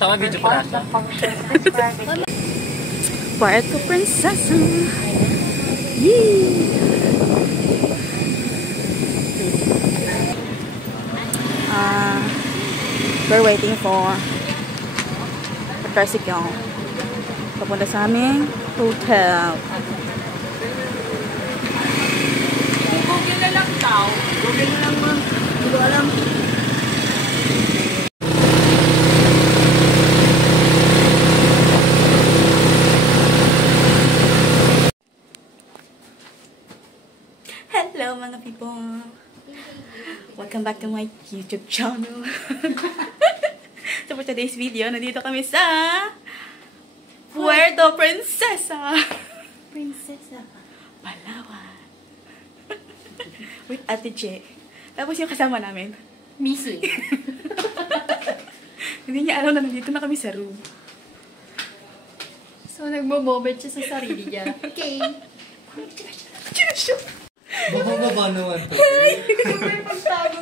Tama video ko na. Puerto Princesa. Yee! We're waiting for a tricycle. Papunta sa aming hotel. Google na lang daw. Google na lang mo. Hindi ko alam. Hello mga people! Welcome back to my YouTube channel. So for today's video, nandito kami sa Puerto Princesa. Palawan. With Ate Che. Tapos yung kasama namin, Missy. hindi niya alam na nandito na kami sa room. So, nagbo-moment siya sa sarili niya. Okay. Bababa naman to. May pagtago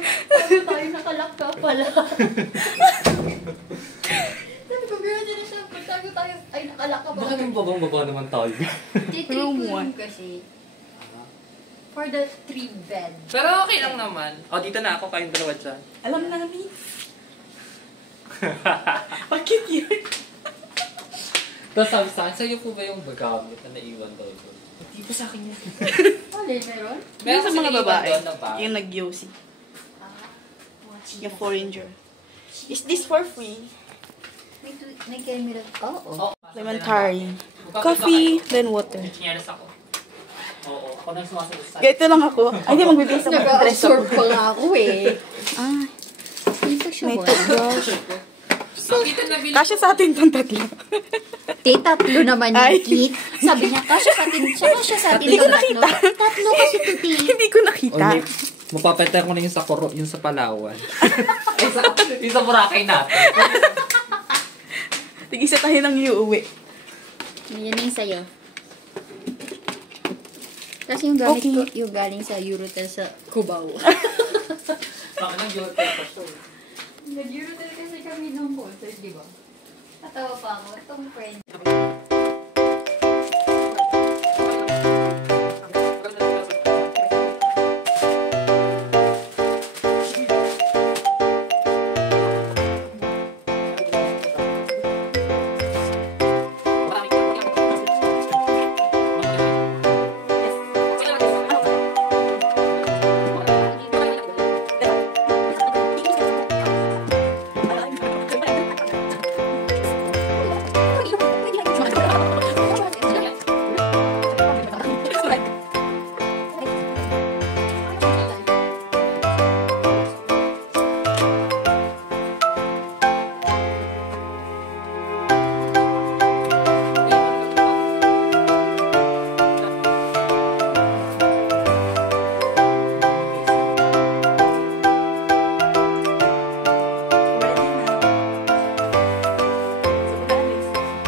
tayo nakalakta pala. Sabi ko, gano'n din siya. Pagtago tayo, ay nakalaka ba? Bakit yung babang-baba naman tayo? Room 1 kasi. For the 3 bed. Pero okay lang naman. O, dito na ako, kayong dalawa dyan. Alam na namin. Bakit yun? Tapos sabi sa akin, sa'yo po ba yung bagamit na naiwan daw doon? Hindi ba sa akin yan? Alin, meron? Meron sa mga babae. Doon, Yung nag-yosi. Yung foreigner. Is this for free? May camera. Oo. Lemon curry. Coffee, then water. Chinelas ako. Oo, ako nang sumasagot sa'yo. Ganito lang ako. Ay, hindi magbibigay sa mga dress ako. Nag-absorb pa nga ako eh. Ah, Dito siya may ba? toothbrush. Nakita na bilang. Kasya sa atin itong tatlo. Tatlo naman Ay. yung kit. Sabi niya, kasya sa atin. Kasya sa atin. Hindi ko yung nakita. Tatlo kasi tuti. Hindi ko nakita. Mapapatay ko na yung sa yung sa Palawan. yung sa Boracay natin. Tig-isa tayo lang iuwi. Yan yung sa'yo. Kasi yung gamit Okay. ko, yung galing sa Eurotel sa Cubao. Bakit nang Europe pa siya? Nag-Eurotel kasi kami ng sponsor, di ba? Natawa pa ako. Itong friend.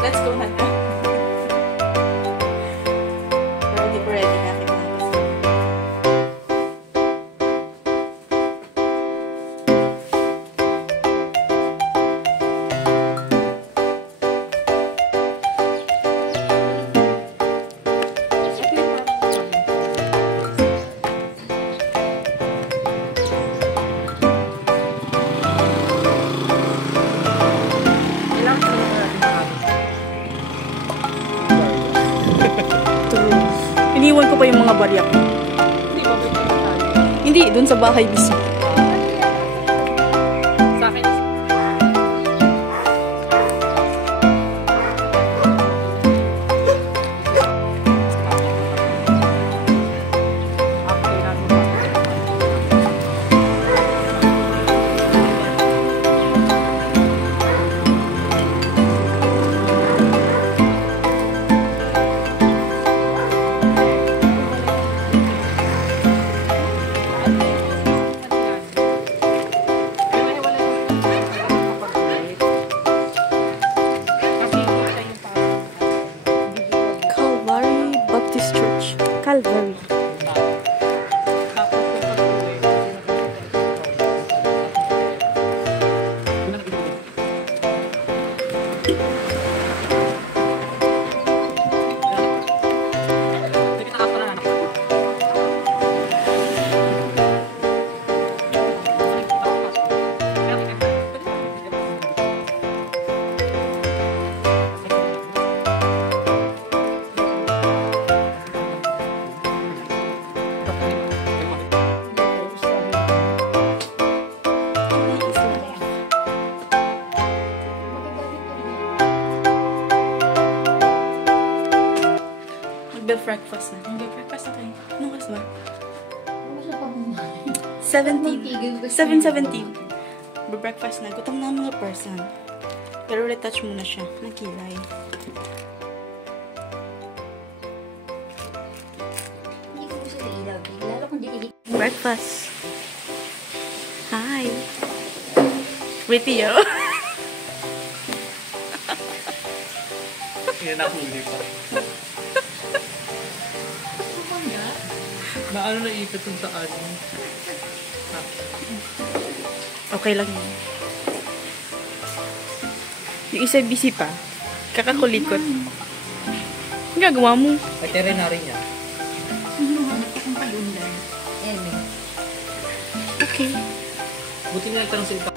Let's go na. Ready na. Iniwan ko pa yung mga barya ko. Hindi, babalik na tayo. Hindi, dun sa bahay mismo. Sa akin, Calvary. Mag-breakfast na. Mag-breakfast na kayo. Anong oras ba? Ano siya pa bumahay? 17. 7:17. Mag-breakfast na. Gutom na ang mga person. Pero retouch muna siya. Nagkilay. Hindi ko siya ilaw. Lalo kung dikilig. Breakfast. Hi. Pretty, yo. Yan nahuli pa. Na ano naipit yung sa ano? Okay lang yun. Yung isa busy pa. Kakakulikot. Ang gagawa mo? Veterinary niya. Hanap akong palundan. Eme. Okay. Buti na nagtanong sila pa.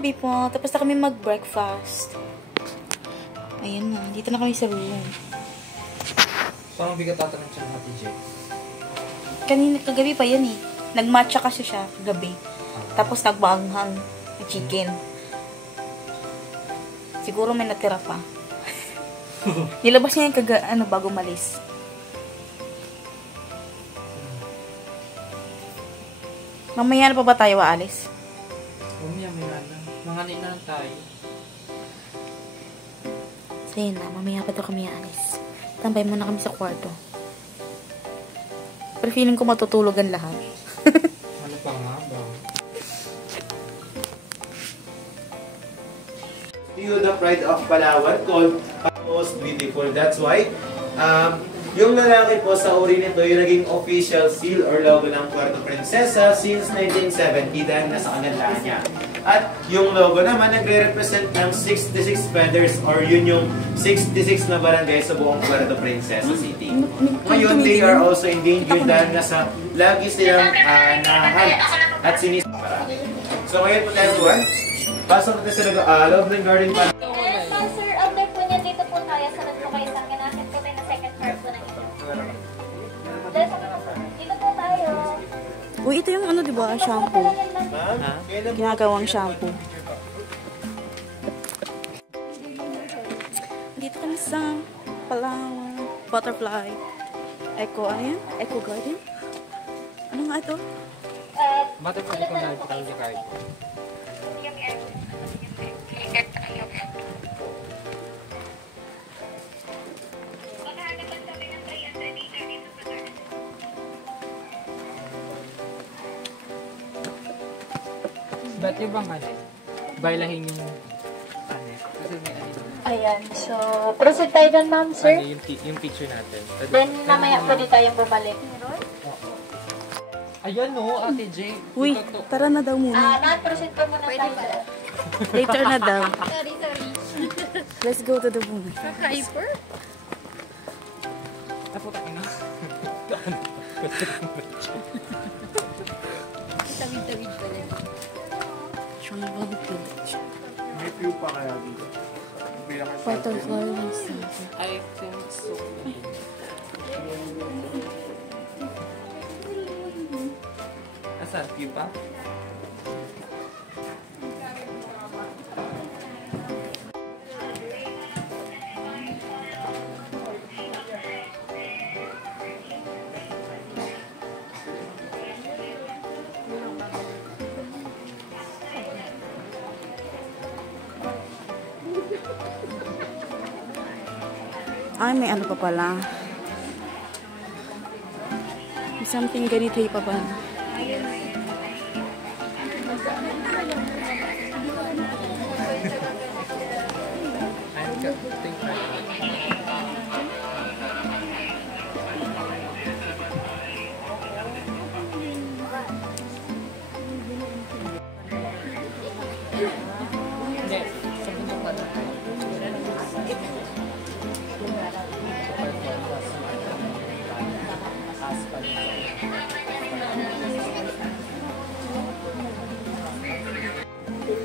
People, tapos na kami mag-breakfast. Ayan na, dito na kami sa room. Parang bigat ata ng tiyan natin, Jay. Kagabi pa yan eh. Nagmatcha kasi siya kagabi. Tapos nagbaanghang na chicken. Siguro may natira pa. Nilabas niya yung bago malis. Mamaya na pa ba tayo aalis? Mamaya may nana. Mga ninahan tayo. So yun na, mamaya pa daw kami aalis. Tambay muna kami sa kwarto. Pero feeling ko matutulog ang lahat. Ano pa nga ba? You the pride of Palawan called most beautiful. That's why yung lalaki po sa uri nito yung naging official seal or logo ng Puerto Princesa since 1970 dahil nasa kanila niya. At yung logo naman nagre-represent ng 66 feathers or yun yung 66 na barangay sa buong Puerto Princesa City. Ngayon, they are also endangered dahil nasa lagi silang nahahunt at sinisipara. So ngayon po tayo buwan, pasok natin sa loob ng garden pa. Sir, after po niya, dito po tayo sa nagpukay sa ganakit po tayo na second part po ng ito. Dito po tayo. Uy, ito yung ano, diba? Shampoo. Ginagawang shampoo. Dito kami sa Palawan Butterfly Eco, ano yan? Eco Garden? Ano nga ito? Butterfly ko na ito ng card. Ba't yung bang ano? Bailahin yung ano? Kasi may ano yun. Ayan, so, proceed tayo dyan, ma'am, sir. Ano yung picture natin. Then, mamaya pwede tayong bumalik. Ayan no, Ate J. Uy, tara na daw muna. Non-proceed pa muna tayo. Later na daw. Sorry. Let's go to the room. Hyper? Naputak ina. Tawid-tawid pa lang. Travel village. May view pa kaya dito. Butterfly Center. I think so. Asan? View pa? Ay, may ano pa pala. May something ganito pa ba?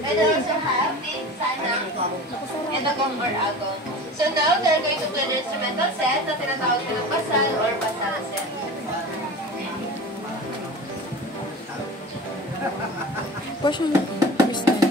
And also have the sanang and agong or agong. So now, they're going to play the instrumental set na tinatawag nilang basal or basal set. Question first time.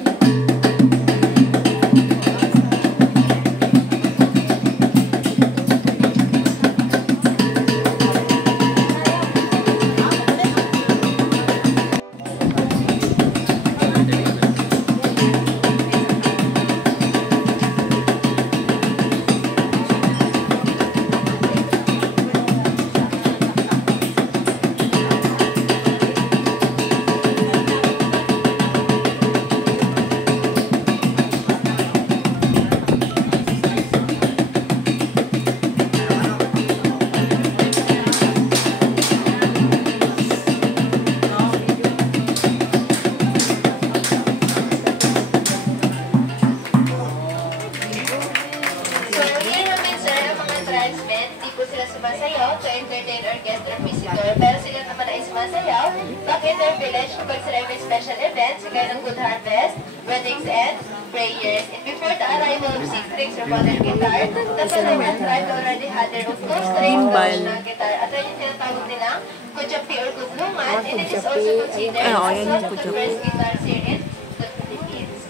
Sumasayaw to entertain our guest or visitor, pero sila naman ay sumasayaw back in their village kapag sila may special events, kagaya ng Good Harvest, weddings and prayers. And before the arrival of six strings or modern guitar, the Palawan tribe already had their own two-string na guitar. At yun yung tinatawag nilang Kujapi or Kudlungan, and it is also considered as one of the first guitars here in the Philippines.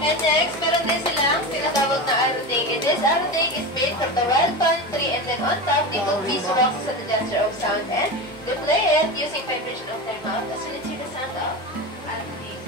And next, meron din silang tinatawag na aruding. And this aruding is made from the wild palm tree, and then on top, they put beeswax as the dancer of sound, and they play it using vibration of their mouth. So let's hear the sound of aruding.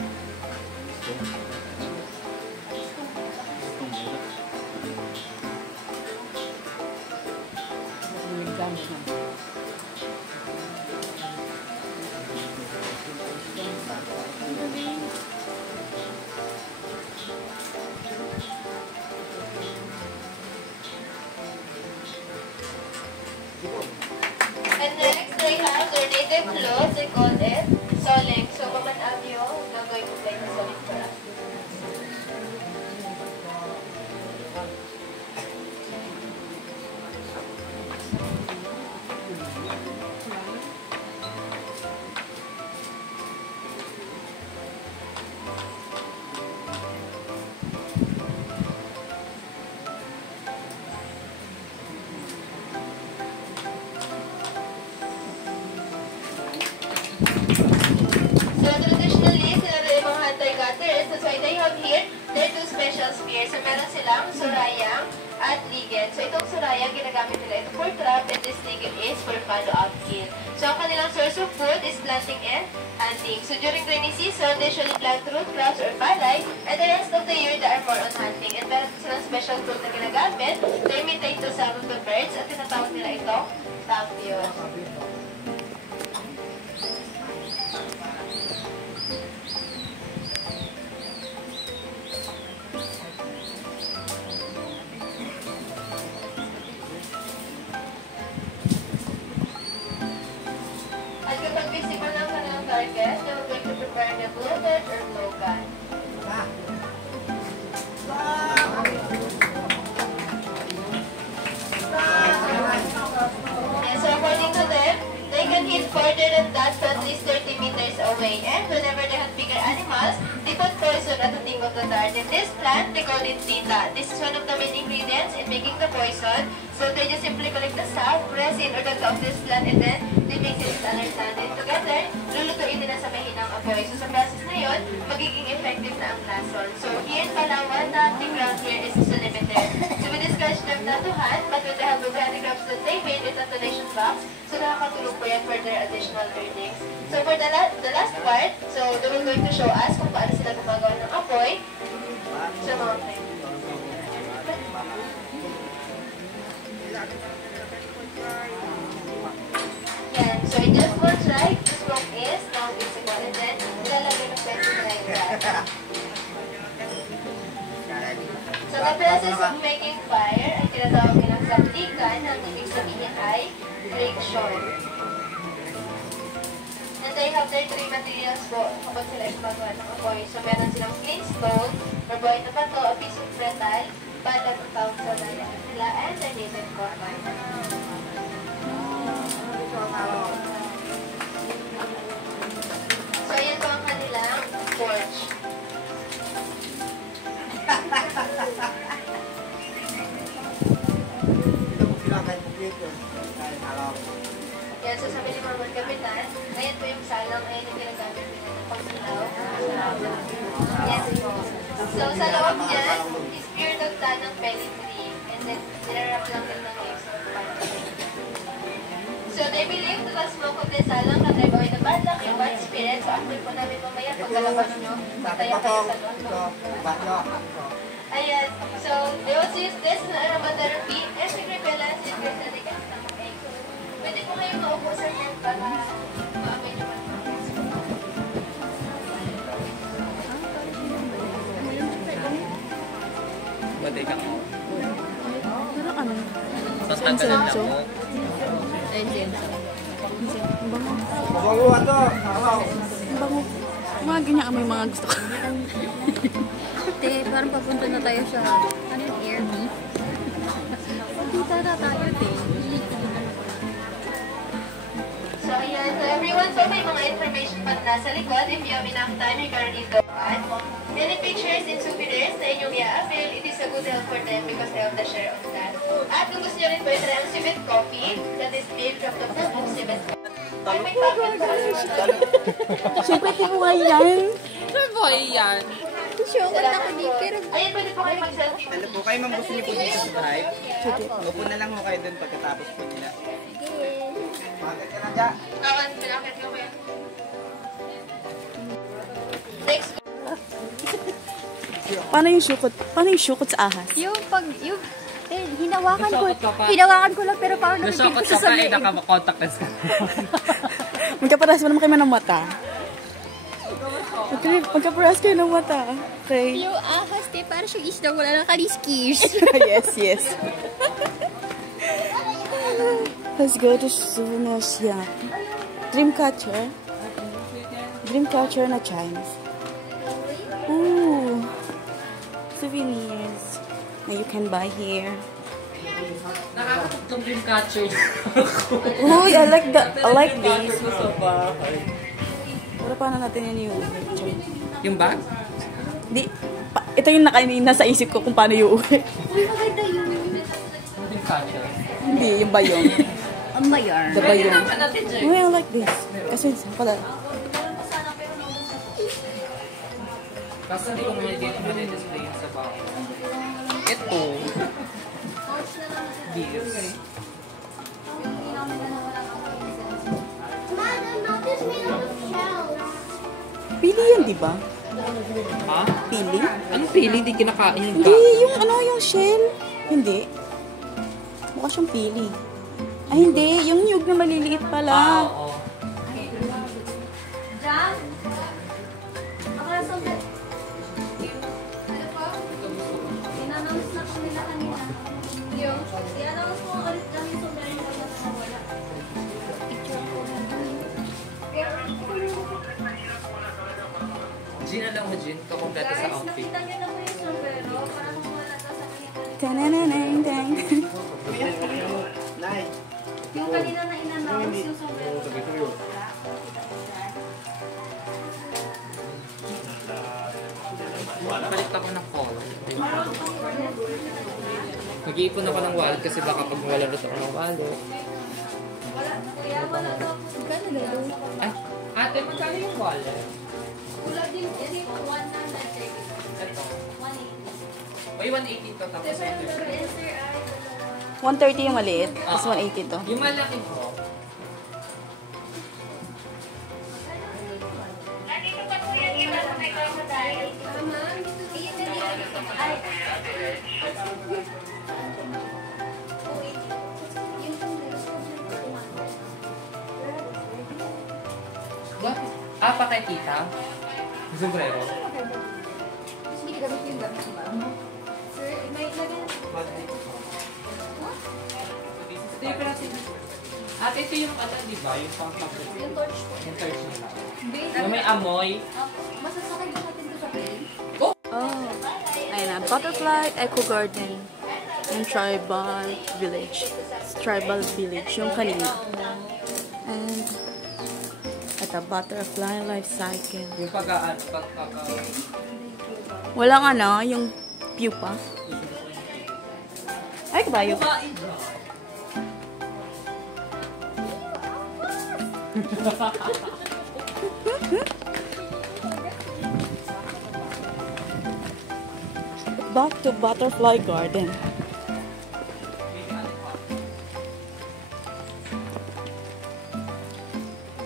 And next, they have their native clothes. They call it soling. So, Maman Abio now going to play the soling for us. So traditionally, sila rin yung mga hunter-gatherers. That's why they have here their two special spears. So meron silang surayang at ligid. So itong surayang ginagamit nila ito for trap, and this ligid is for follow-up kill. So ang kanilang source of food is planting and hunting. So during rainy season, they usually plant root crops or palay, and the rest of the year they are more on hunting. And meron silang special tool na ginagamit to imitate the sound of the birds, at tinatawag nila itong tampion. At kapag visible ng kanilang target, they will going to prepare the bloated or blowgun. Yes, so according to them, of the dart. In this plant, they call it tita. This is one of the main ingredients in making the poison. So they just simply collect the sap, resin, or data of this plant, and then they mix it with other plant. And together, lulutuin nila sa mahinang apoy. So sa process na yun, magiging effective na ang lason. So here in Palawan, the hunting ground here is still limited. So we discourage them not to hunt, but with the help of handicrafts that they made with a donation box, so nakakatulong po yan for their additional earnings. So for the last part, so they will going to show us kung paano sila gumagawa ng apoy sa mga flame. Yan. So in just one try, the smoke is now visible, and then ilalagay ng pwede like that. So the process of making fire ay tinatawag nilang saplikan, ang ibig sabihin ay friction. And they have their three materials po kapag sila ay gumagawa ng apoy. So meron silang flint stone, or buhay na bato, a piece of metal, balag ang tawag sa dalayan nila, and their native cotton. So ayan po ang kanilang forge. Yan, so sabi ni Mama Kapitan, ayan po yung salang, ayan yung ginagamit nila ng pangsilaw. Yes po. So sa loob niyan is pure nagta ng pedigree, and then nirarap lang din ng eggs or pangsilaw. So they believe that the smoke of the salang na-drive away na bad luck, yung bad spirit. So after po namin mamaya, pagkalabas nyo, mataya kayo sa loob. Ayan. So they also use this na aromatherapy and repellents in case na they can stomach ache. Pwede po kayong maupo sa tent para maamoy nyo. Matay ka mo. Parang ano? Sa tangkalan lang mo. Bango. Mga ganyan ang may mga gusto ko. Ate, parang papunta na tayo sa, ano yung Airbnb? Pagkita na tayo, ate. So ayan, so everyone, so may mga information pa na nasa likod. If you have enough time, you can read the ad. Many pictures and souvenirs na inyong i-avail, it is a good help for them because they have the share on that. At kung gusto nyo rin po i-try ang civet coffee, that is made from the food of civet coffee. Ay, may packet pa. Siyempre, tinuhay yan. Sir boy yan. Shokot ako di, pero... Ayan, pwede po kayo mag-selfie. Ano po kayo, ma'am, gusto niyo po dito sa drive? Upo na lang mo kayo doon pagkatapos po nila. Bakit ka na dyan? Kawan, pinakit ko kayo. Next. Paano yung syukot? Paano yung syukot sa ahas? Yung pag, yung... Eh, hinawakan ko lang, pero parang Nasokot nakikita ka sa pa eh, sabi. naka-contact lens ka. Magkaparas mo naman kayo ng mata. Magkaparas kayo ng mata. Okay. Yung ahas, te, parang siyang isda, wala lang kaliskis. Yes, yes. Let's go to souvenir shop. Dreamcatcher. Dreamcatcher na Chinese. Ooh. Souvenirs. Now you can buy here. Nakakatong dream catcher. Uy, I like these. Mo sa bahay. Pero paano natin yun yung Yung bag? Di, ito yung nasa isip ko kung paano yung uwi. Uy, maganda yun. Dream catcher. Hindi, yung bayong. Ang bayar. The bayong. Uy, I like this. Kasi pala. Basta hindi ko ma-display yun sa bahay. Ito. This. Pili yan, di ba? Ha? Pili? Anong pili? Hindi kinakain yung Hindi, yung ano, yung shell. Hindi. Mukha siyang pili. Ay, hindi. Yung nyug na maliliit pala. Oo. Jam? Ako na sa in-announce na kami na kanina. Yung, in-announce mo ulit kami so meron na wala. Picture ko na. Gin, alam mo, Gin, kakompleto sa outfit. Nakita niyo na po yung sombrero para kung wala ka sa kanya. Tanananang. Yung kanina na in-announce yung sombrero. Palit ako ng color. Mag-iipon ako ng wallet kasi baka pag wala rin ako ng wallet. Ay, ate, magkano yung wallet? Kulang din kasi 130. Ito. 180. Ay, 180 to. Tapos Pero ito. the answer ay 130 yung maliit, tapos 180 to. Yung malaki ko. What? Ah, pa kay tita? Sombrero? hindi gamit yung gamit ba? Sir, may lagyan. Ito yung pala ate, ito yung ano, di ba? Yung pang-pang. Yung torch po. Yung torch nila. Hindi. Yung may amoy. Masasakay ba natin ito sa plane? Oh, ayun na. Butterfly Eco Garden and Tribal Village. Tribal Village, yung kanina. And ito, Butterfly Life Cycle. Yung Walang ano, yung pupa. Ay, kabayo. Back to Butterfly Garden.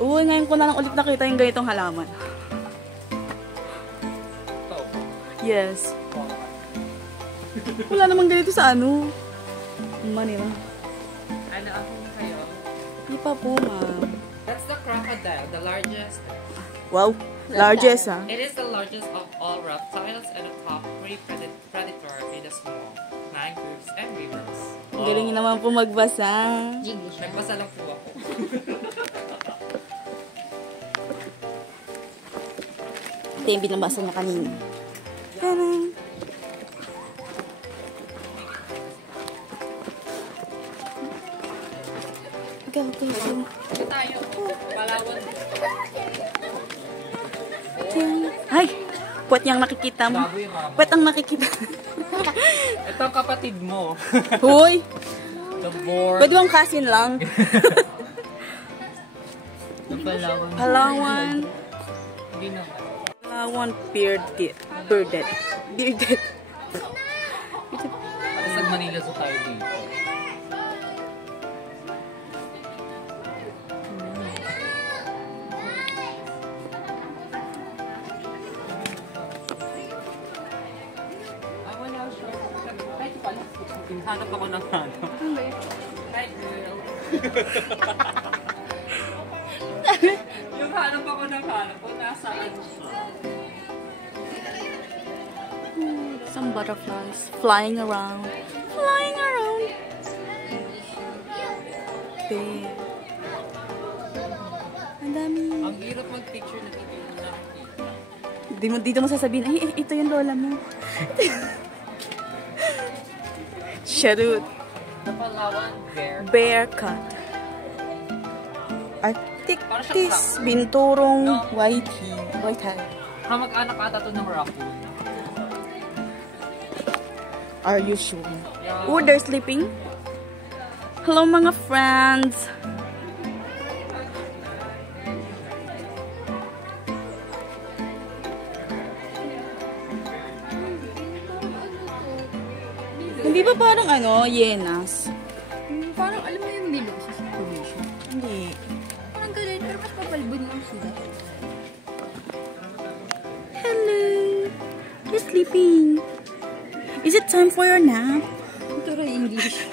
Uy, ngayon ko na lang ulit nakita yung ganitong halaman. Yes. Wala namang ganito sa ano. Manila. Ano ako kayo? Di pa po, ma'am. That's the crocodile, the largest. Wow, largest ah. It is the largest of all reptiles and a top 3 predator in the small mangroves and rivers. Ang galing naman po magbasa. Nagbasa lang po ako. Ito yung binabasa niya kanina. Tadang! Go. Ito tayo. Palawan. Ay! Puwet niyang nakikita mo. Bago yung mama. Puwet ang nakikita. Ito ang kapatid mo. Hoy! The boar. Pwede bang kasin lang? The Palawan. Palawan. Hindi na. Palawan bearded. Bearded. Sa Manila sa tayo dito. Wala siya. Kahit pala. Hanap ako ng hanap. Hi, girl. Yung hanap ako ng hanap kung nasaan siya. Some butterflies flying around. Flying around. There. Ang dami. Ang hirap mag-picture na dito yung nakikita. Dito mo sasabihin, ay, ito yung lola mo. Charot. The Palawan bear. Bear cut. Arctictis binturong whitey. Kamag-anak ata to ng raccoon. Are you sure? Oh, they're sleeping. Hello mga friends. Hindi ba parang ano, yenas? Parang alam mo yung nilog sa situation. Hindi. Parang ganun, pero mas papalbon lang sila. Hello. You're sleeping. Is it time for your nap? Turo English.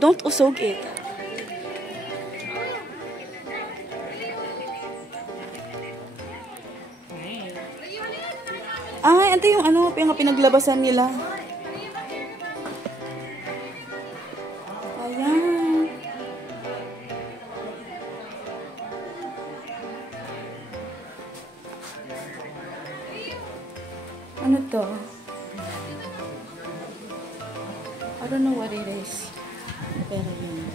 Don't usog it. Ay, ito yung ano, yung pinaglabasan nila. Ayan. Ano to? I don't know what it is. Pero yun.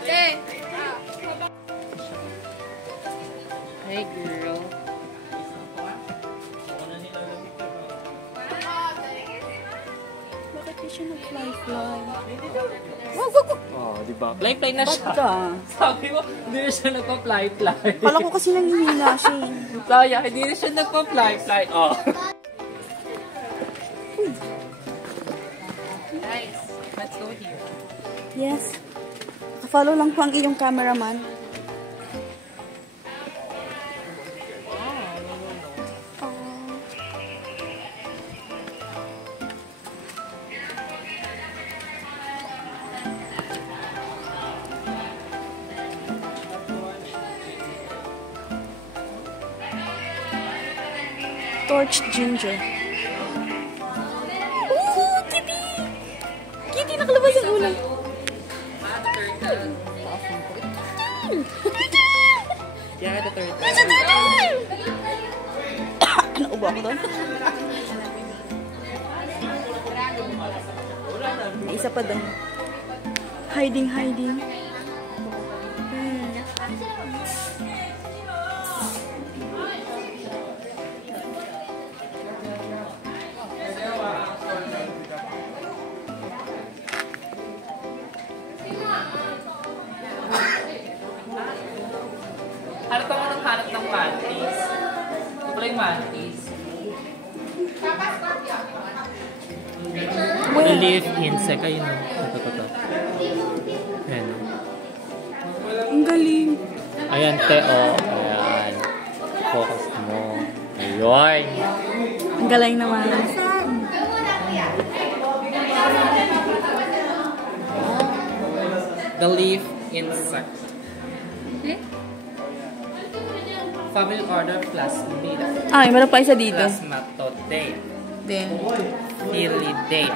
ate. Hey girl. Bakit di siya nag-fly-fly? Oh, di ba? Fly-fly na siya. Basta. Sabi mo, hindi na siya nagpa-fly-fly. Kala ko kasi nanghihina siya eh. Playa, hindi na siya nagpa-fly-fly. Oh. Guys, let's go here. Yes. Follow lang po ang iyong cameraman. Torch ginger. Ooh, Kitty! Kitty, nakalabas ang ulam. Yeah, the third. Naubo ako doon. May isa pa doon. Hiding, hiding. Hanap ako ng hanap ng mantis. Ito pala yung mantis. The leaf insect. Ayun o. Ito. Ayan o. Ang galing. Ayan, te. O. Ayan. Focus mo. Ayun. Ang galing naman. The leaf insect. Family order Plasmida. Ay, meron pa isa dito. Plasmatode. Then, Philidae.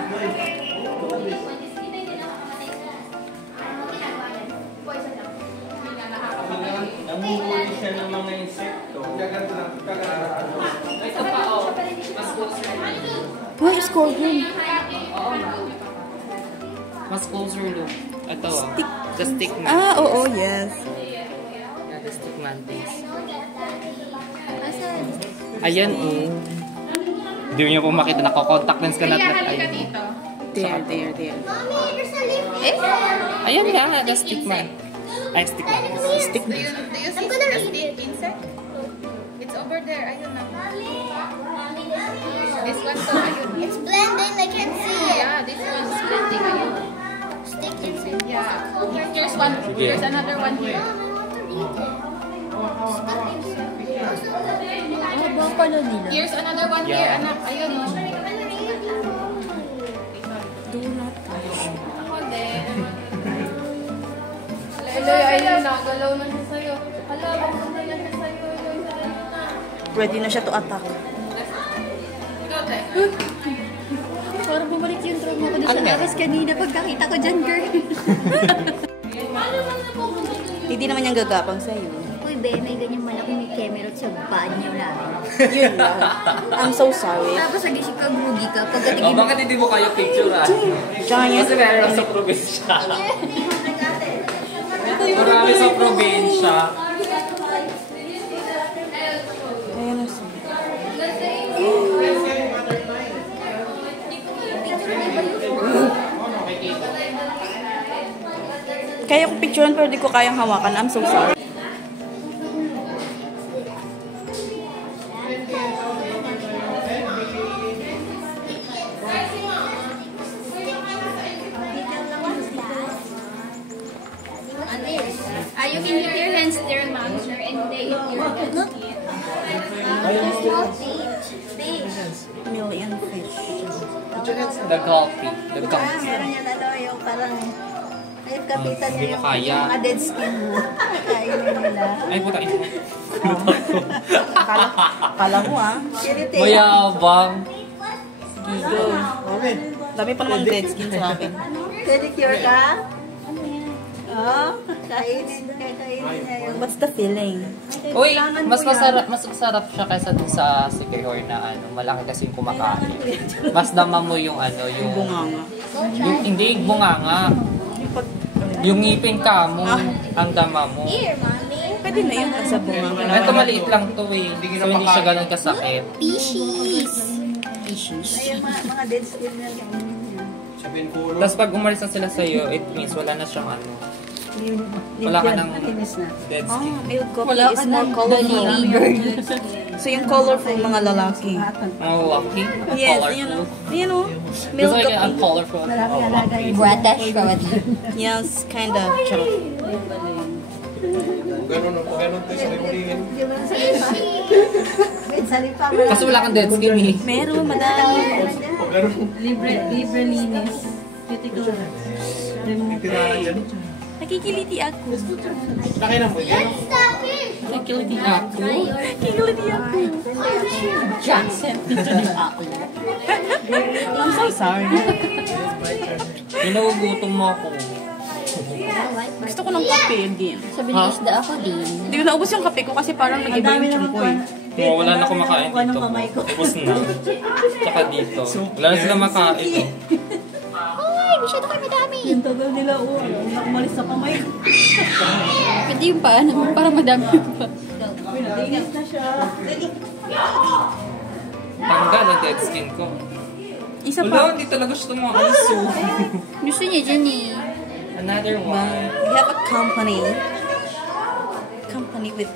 Nanguhuli siya ng mga insekto. Ito pa o. Mas closer. uy, scorpion. Mas closer look. Ito o. The stick man. Ah, oo, yes. Yeah, the stick mantis. Asan? Ayan o. Hindi niyo po makita. Nako-contact lens ka na. Halika dito. There. Mommy, there's a leaf. Eh? Ayan nga, the stick man. Ay, stick man. Stick. Do you see the stick insect? It's over there. Ayun na. This one to. Ayun. It's blending. I can see it. Yeah, this one is blending. Ayun. Stick insect. Yeah. Here's one. There's another one here. Here's another one here, anak. Ayun o. Do not touch. Ako din. Ayun na. Galaw na siya sa'yo. Hala, baka na siya sa'yo. Ready na siya to attack. Parang bumalik yung trauma ko doon sa aras kanina pagkakita ko dyan, girl. Hindi naman niyang gagapang sa'yo. Uy, be, may ganyan malaking camera sa banyo namin. Yun lang. I'm so sorry. Tapos nagising ka, grugi ka. Oh, Pagkatingin mo, bakit hindi mo kayo picture ah? Giant. Kasi meron sa probinsya. Marami sa probinsya. Ayan na siya. Kaya ko picturean pero di ko kayang hawakan. I'm so sorry. you can hit your hands there, ma'am, sir, and they hit your hands. Million fish. The gulpy. The gulpy. Meron yan, ano, yung parang, kahit kapitan Hindi niya ko kaya. mga dead skin mo. Kainin nila. Ay, puta. Kala mo ah. Kirite. Mayabang. Gigo. Dami pa naman dead skin sa akin. Pedicure ka? Oh, kainin niya yung... What's the feeling? Uy, mas masarap siya kaysa dun sa Sikihor na ano, malaki kasi yung kumakain. Mas dama mo yung ano, yung... Bunganga. Yung, hindi, bunganga. Yung pag... Yung ngipin ka mo, ang dama mo. Here, mommy. Pwede na yun sa bunga. Ito maliit lang to eh. So hindi siya ganun kasakit. Tissues. Ayun, mga dead skin na lang. Sabihin ko, no? Tapos pag umalis na sila sa'yo, it means wala na siyang ano. Wala ka ng dead skin. Milk coffee is more colorful. So yung colorful mga lalaki. Oh, lucky. Yes, Colorful. yun o. Yun o. Milk Gusto niya ang coffee. colorful. Oh, lucky. British rawat. Yes, kind of. Charot. Ganun tayo sa limunin. Kasi wala kang dead skin eh. Meron, madami. O ganun. Libre linis. Titigo. Tirahan dyan. Nakikiliti ako. Laki na mo, ganun. Nakikiliti ako. Nakikiliti ako. Johnson. I'm so sorry. Inuugutom mo ako. Gusto ko ng kape again. Sabi ni Isda ako din. Hindi ko naubos yung kape ko kasi parang nag-iba yung tiyan ko eh. Oh, wala na kumakain dito. Tapos na. Tsaka dito. Wala na sila makain eh. Ay, masyado kayo madami. Yung tagal nila, umalis sa kamay. Hindi yung paa naman, para madami pa. Linis na siya. Tanggal ang dead skin ko. Isa Wala, pa. hindi talaga siya tumakaso. Gusto niya dyan eh. Another one. We have a company. Company with...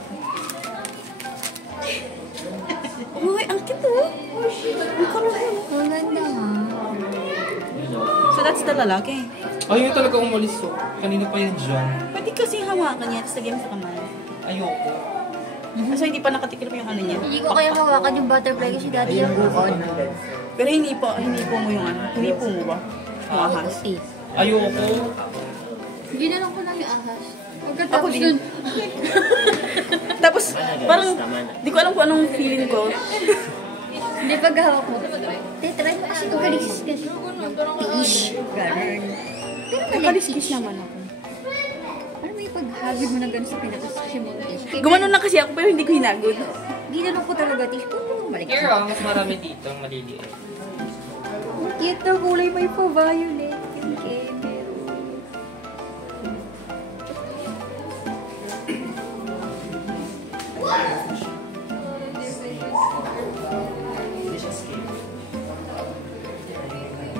Uy, ang cute oh. Ang colorful. Wala na nga. So that's the lalaki. Ayun talaga umalis oh. Kanina pa yun dyan. Pwede kasi hawakan niya, tapos lagyan mo sa kamay. Ayoko. So hindi pa nakatikil pa yung ano niya. Hindi ko kaya hawakan yung butterfly kasi dati yung bukod. Pero hindi po mo yung ano. Hindi po mo ba? Mahas. Ayoko. Ginanong ko lang yung ahas. Ako Pagkatapos din. dun. Tapos parang, di ko alam kung anong feeling ko. Hindi paghawak mo. Try mo kasi kung kalisis kasi. Tiish. Ganun. Pero Nakaliskis naman ako. Ano may paghagod mo na gano'n sa pinakasis mo? Gumanon na kasi ako pero hindi ko hinagod. Ginanong ko talaga. Tiish ko. Balik. Here oh, mas marami dito. Maliliit. Cute na kulay may pa-violet. Yung keme.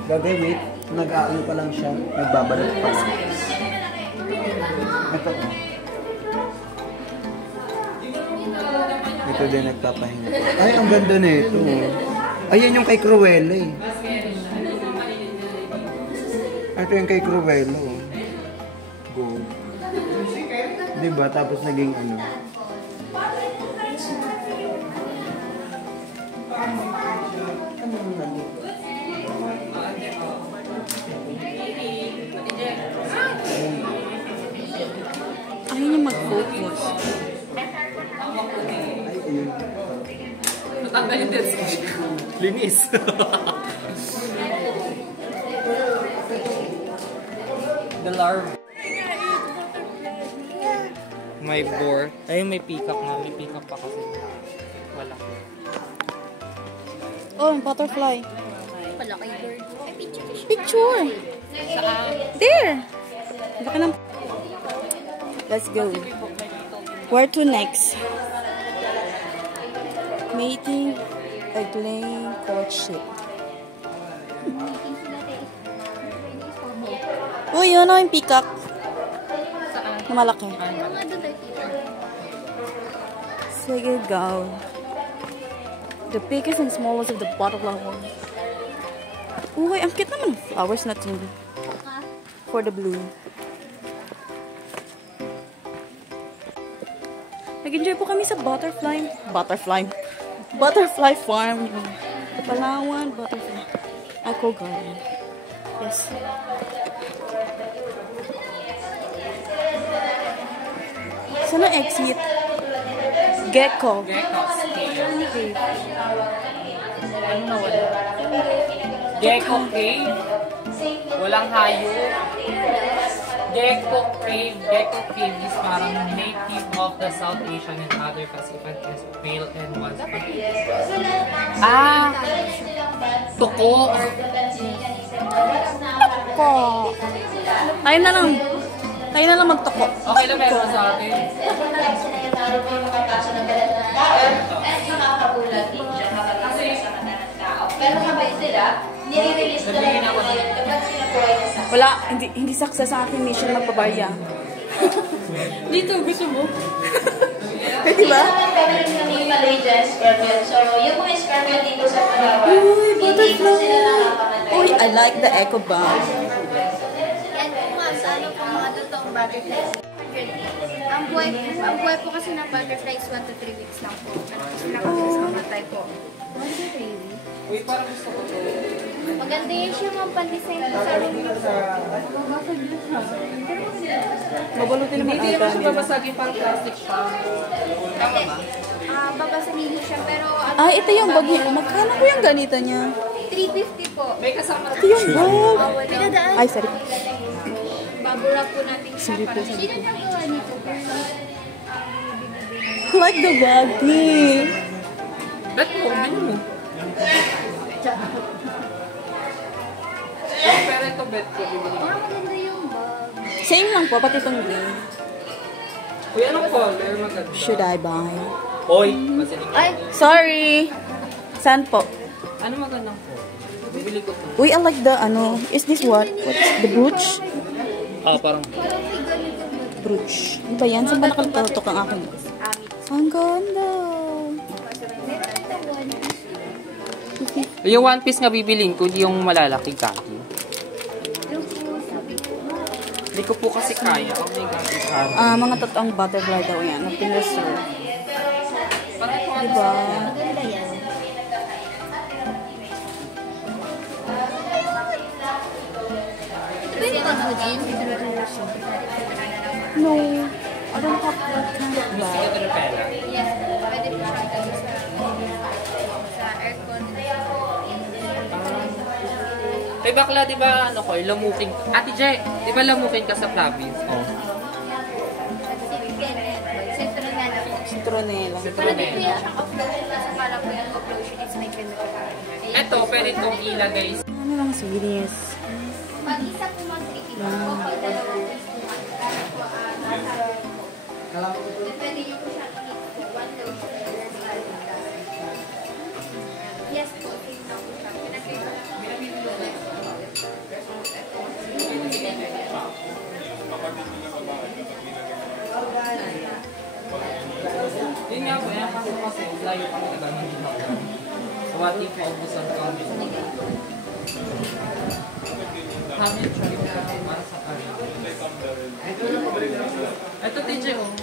Gabi, wait. Nag-aano pa lang siya. Nagbabalot pa lang. Ito. Ito din nagpapahinga. Ay, ang ganda na ito. Ayan yung kay Cruella eh. Ito yung kay Cruella. Oh. Go. Diba? Tapos naging ano. Ayaw niya mag-focus. Natanggal yung dead skin. Linis. The larva. May boar. Ayun, may peacock nga. May peacock pa kasi. Wala. Oh, butterfly. Palaki bird. Ay, picture. Picture! There! Laki ng... Let's go. Where to next? Mating, egg-laying, courtship. Uy, yun o yung peacock. Na malaki. Sige, go. The biggest and smallest of the butterfly ones. Uy, ang cute naman. Flowers na to. For the blue. Nag-enjoy po kami sa butterfly farm. Palawan, butterfly. Eco garden. Yes. Saan ang exit? Gecko. Gecko cave. Ano na wala? Gecko cave. Walang hayo. Gecko cave. Gecko cave is parang native of the South Asian and other Pacific is pale and was tuko. Po. Ayun na lang. Kayo na lang magtoko. Okay lang meron sa akin. Naroon po yung mga kaso ng balat ng tao at nakakabulag din siya kapag isa sa mata ng tao. Pero sabay sila, nire-release na lang ito ngayon kapag sila po ay nasa. Wala, hindi success ang aking mission magpabarya. Dito, gusto mo? Di ba? Meron kami Malaysian scorpion. So, yung mga scorpion dito sa Palawan, Uy, hindi po butterfly. sila nakakamatay. Uy, I like the echo bomb. Yan po ma'am, sa ano po mga totoong butterflies. Ang buhay po kasi ng butterflies 1 to 3 weeks lang po. Nakabilis mamatay po. 1 to 3 weeks? Uy, parang gusto ko to. Maganda yun siya ma'am, pan-design po sa amin. Mabalutin naman Hindi naman siya babasagin parang plastic siya. Tama ba? Babasahin niyo siya, pero ano, Ah, ito yung bag niya. Magkano po yung ganito niya? 350 po. May kasama Ito yung bag. Pinadaan. Ay, sorry. Babura po natin siya. Sige po, Para sige sino po. nagawa nito? I like the baggy. Bet mo, bin mo. Pero ito bet ko, bibili ko. Parang maganda yung bag. Same lang po, pati itong green. Uy, anong color? Maganda. Should I buy? Oy, masinig. Ay, sorry. Saan po? Ano magandang color? Bibili ko to. Uy, I like the, is this what? What's the brooch? Parang Parang may ganito ba? Brooch. Ano ba yan? Saan ba nakatutok ang akin? Ang ganda. Meron ito one. yung one piece nga bibilin ko, hindi yung malalaki kaki. Yung po sabi ko. Hindi ko po kasi kaya. Oh my God. Mga totoong butterfly daw yan. Na pinreserve. Parang ito Diba? Maganda yan. Ito ba yung pag mo din? No. I don't have that kind of bag. Yes, pwede po siya gawin sa aircon. Kay bakla, di ba, ano ko, lamukin. Ate Jay, di ba lamukin ka sa province? Oh. Citronella po. Citronella. Para di po yan siyang off-lotion kasi para po yung off-lotion is may chemical. Ito, pwede itong ilagay sa... Ano lang serious? Pag isa po mag-ikita po, pag dalawang piece po, para po nasa... Depende nyo po siyang ikita po. One lotion is yes po, same na po siya. Pinag-ikita po. Yun nga po, yan kasi layo pa talaga ng ginawa. So what if maubusan ka ang kami try ko para sa kanya. Ito TJ oh.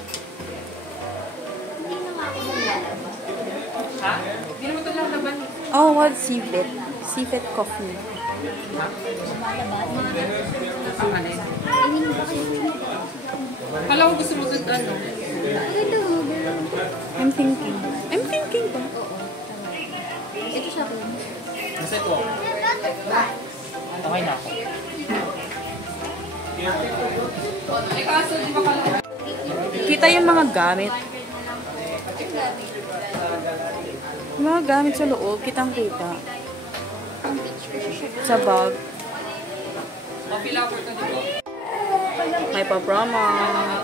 Hindi na nga ako naglalaba. Ha? Hindi naman ito lalaban. Oh, what Seafit? Seafit coffee. Ha? Lumalabas. Ang alin? Ininom ba kayo? Kala ko gusto mo sa ano. Ito, meron. I'm thinking. I'm thinking ba? Ito siya po. Kasi ito. Okay na ako. Eh kaso di ba kala? Kita yung mga gamit. Mga gamit sa loob, kitang-kita. Sa bag. Coffee lover ka dito. May pa-promo.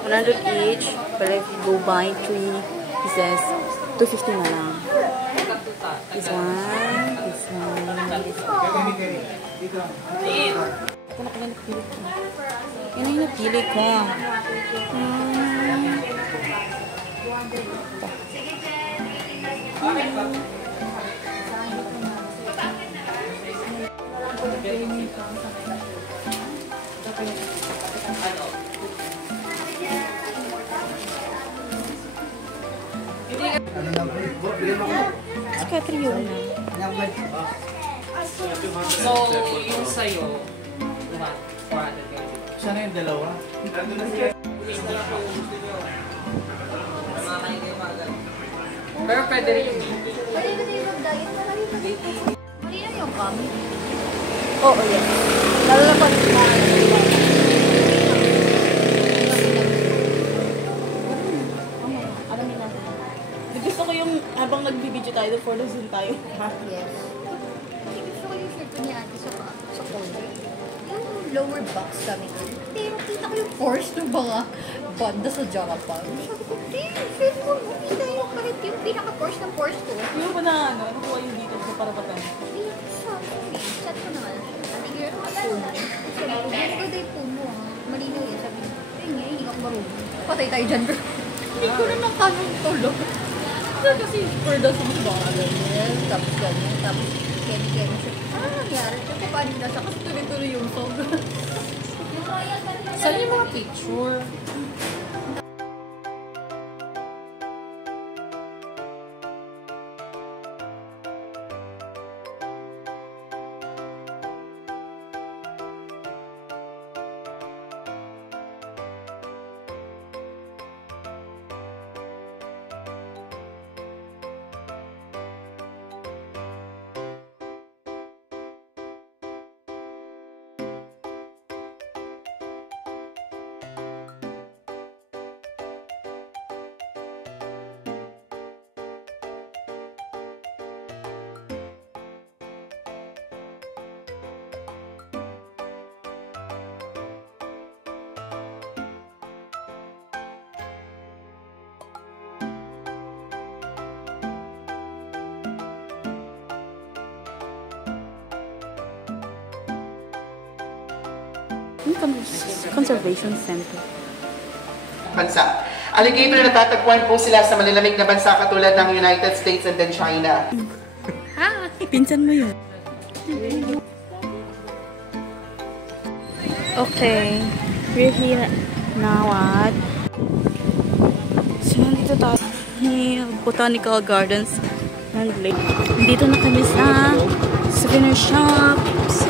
100 each. But if you go buy 3 pieces, 250 na lang. This one. This one. Ito na kaya napili ko. Yan yung napili ko. It's Catriona. So, yung sa'yo, 400 kayo. Sana yung dalawa? Pero pwede rin yung baby. Pwede ba tayo mag-diet? Mali na yung kami. Oo, yes. Lalo na pag gusto ko yung habang nagbibideo tayo, photos din tayo. Yes. Gusto ko yung shirt ni ate sa collar. Yung lower box kami. Pero kita ko yung force ng mga banda sa Japan. Sabi ko, shit mo, makita yung kahit yung pinaka-force ng force ko. Yung ba na ano kuha yung dito sa parapatan? Chat ko naman. Sabi ko, puno. Sabi ko, gano'n ko puno ha. Malinaw yan. Sabi ko, hindi ako marunong. Patay tayo dyan, bro. Hindi ko naman kanong tulog. Kasi for the songs ba, ganyan. Tapos ganyan. Tapos, Kenny. Ano nangyari? Kasi paano na siya? Kasi tuloy-tuloy yung song. Saan yung mga picture? Conservation Center. Bansa. Alligator na natatagpuan po sila sa malalamig na bansa katulad ng United States and then China. Pinsan mo yun. Okay. We're here now at nandito tayo Botanical Gardens ng Lake. Dito na kami sa souvenir shops.